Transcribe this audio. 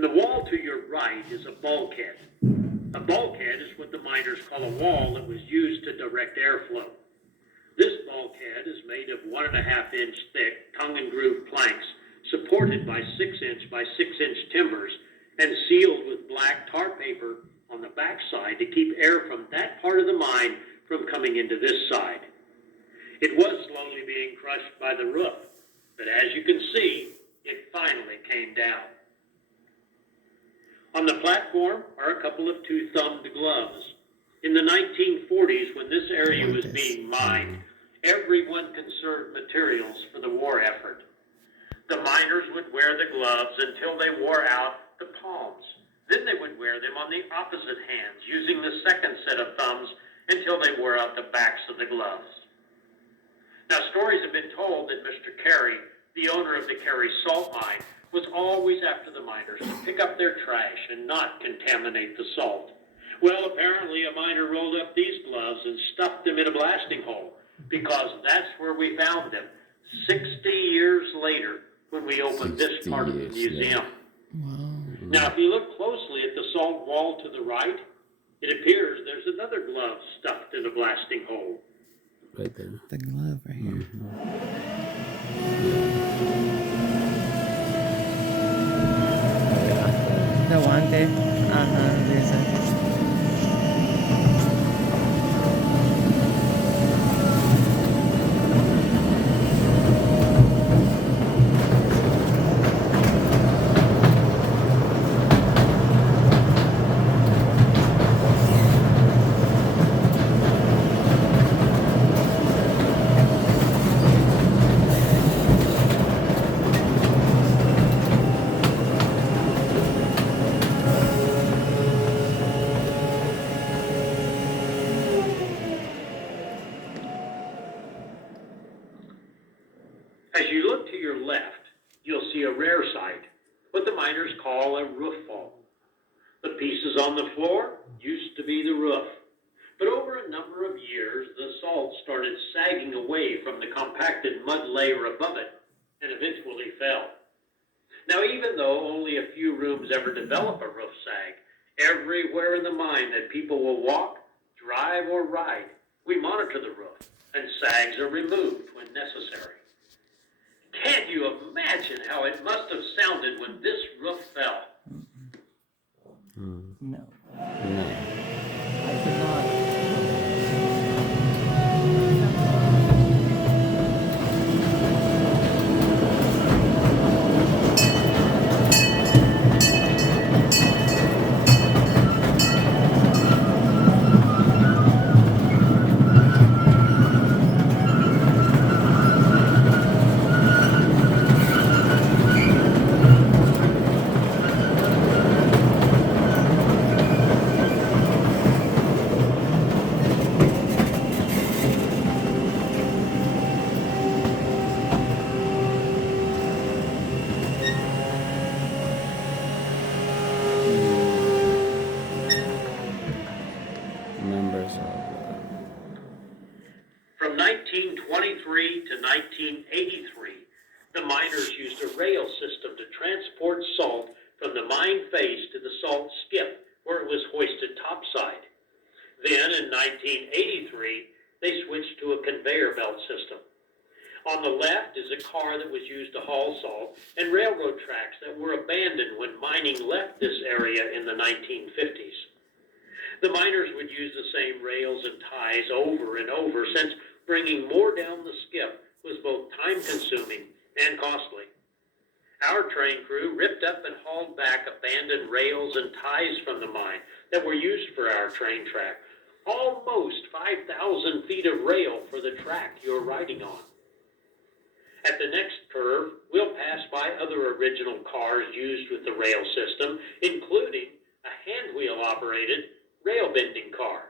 In the wall to your right is a bulkhead. A bulkhead is what the miners call a wall that was used to direct airflow. This bulkhead is made of 1.5-inch thick tongue and groove planks supported by 6-inch by 6-inch timbers and sealed with black tar paper on the backside to keep air from that part of the mine from coming into this side. It was slowly being crushed by the roof, but as you can see, it finally came down. On the platform are a couple of two-thumbed gloves. In the 1940s, when this area was being mined, everyone conserved materials for the war effort. The miners would wear the gloves until they wore out the palms. Then they would wear them on the opposite hands, using the second set of thumbs until they wore out the backs of the gloves. Now, stories have been told that Mr. Carey, the owner of the Carey salt mine, was always after the miners to pick up their trash and not contaminate the salt. Well, apparently a miner rolled up these gloves and stuffed them in a blasting hole, because that's where we found them 60 years later when we opened this part of the museum. Wow. Now, if you look closely at the salt wall to the right, it appears there's another glove stuffed in a blasting hole. Right there. The glove right here. The guante. Dice. As you look to your left, you'll see a rare sight, what the miners call a roof fall. The pieces on the floor used to be the roof, but over a number of years, the salt started sagging away from the compacted mud layer above it and eventually fell. Now, even though only a few rooms ever develop a roof sag, everywhere in the mine that people will walk, drive, or ride, we monitor the roof, and sags are removed when necessary. Can't you imagine how it must have sounded when this roof fell? No. No. I could not. Members of From 1923 to 1983, the miners used a rail system to transport salt from the mine face to the salt skip, where it was hoisted topside. Then, in 1983, they switched to a conveyor belt system. On the left is a car that was used to haul salt, and railroad tracks that were abandoned when mining left this area in the 1950s. The miners would use the same rails and ties over and over, since bringing more down the skip was both time-consuming and costly. Our train crew ripped up and hauled back abandoned rails and ties from the mine that were used for our train track, almost 5,000 feet of rail for the track you're riding on. At the next curve, we'll pass by other original cars used with the rail system, including a hand-wheel-operated rail bending car.